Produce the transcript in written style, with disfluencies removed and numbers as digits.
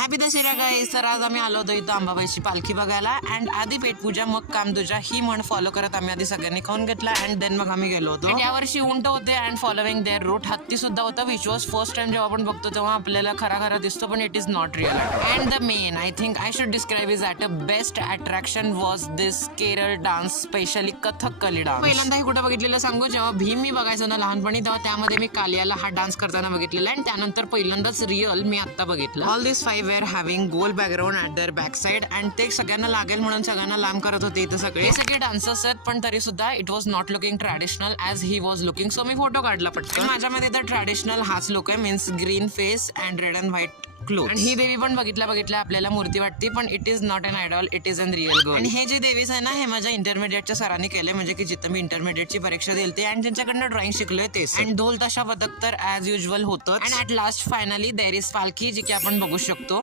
Happy Dussehra गाईस. तर आज आम्ही आलो होतो इथं अंबाबाईची पालखी बघायला. अँड आधी पेटपूजा मग कामदूजा ही म्हण फॉलो करत आम्ही आधी सगळ्यांनी खाऊन घेतला अँड देन मग आम्ही गेलो होतो. And यावर्षी उंट होते अँड फॉलोइंग देअर रूट हत्ती सुद्धा होतं, विच वॉज फर्स्ट टाइम जेव्हा आपण बघतो तेव्हा आपल्याला खरा दिसतो, पण it is not real. And the main I think I should describe is at a best attraction was this Kerala dance, specially Kathakali dance. पहिल्यांदा हे कुठं बघितलेलं सांगू, जेव्हा भीम मी बघायचो ना लहानपणी तेव्हा त्यामध्ये मी कालियाला हा डान्स करताना बघितलेला आणि त्यानंतर पहिल्यांदाच रिअल मी आता बघितलं. All this five were having gold background at their back side and ते सगळ्यांना लागेल म्हणून सगळ्यांना लांब करत होते इथं सगळे डान्सर्स आहेत, पण तरी सुद्धा it was not looking traditional as he was looking. So मी फोटो काढला पटकन. माझ्यामध्ये तर ट्रॅडिशनल हाच लुक आहे, means green face and red and white cloth. आणि ही देवी पण बघितल्या आपल्याला मूर्ती वाटते, पण it is not an idol, it is an real girl. आणि हे जे देवीज आहे ना, हे माझ्या इंटरमिडिएटच्या सरांनी केले, म्हणजे की जिथं मी इंटरमिडिएटची परीक्षा दिली आणि ज्यांच्याकडनं ड्रॉइंग शिकलोय तेच. आणि ढोल तशा पदक तर ॲज युजल होतं. And at last finally there is palkhi, जी की आपण बघू शकतो.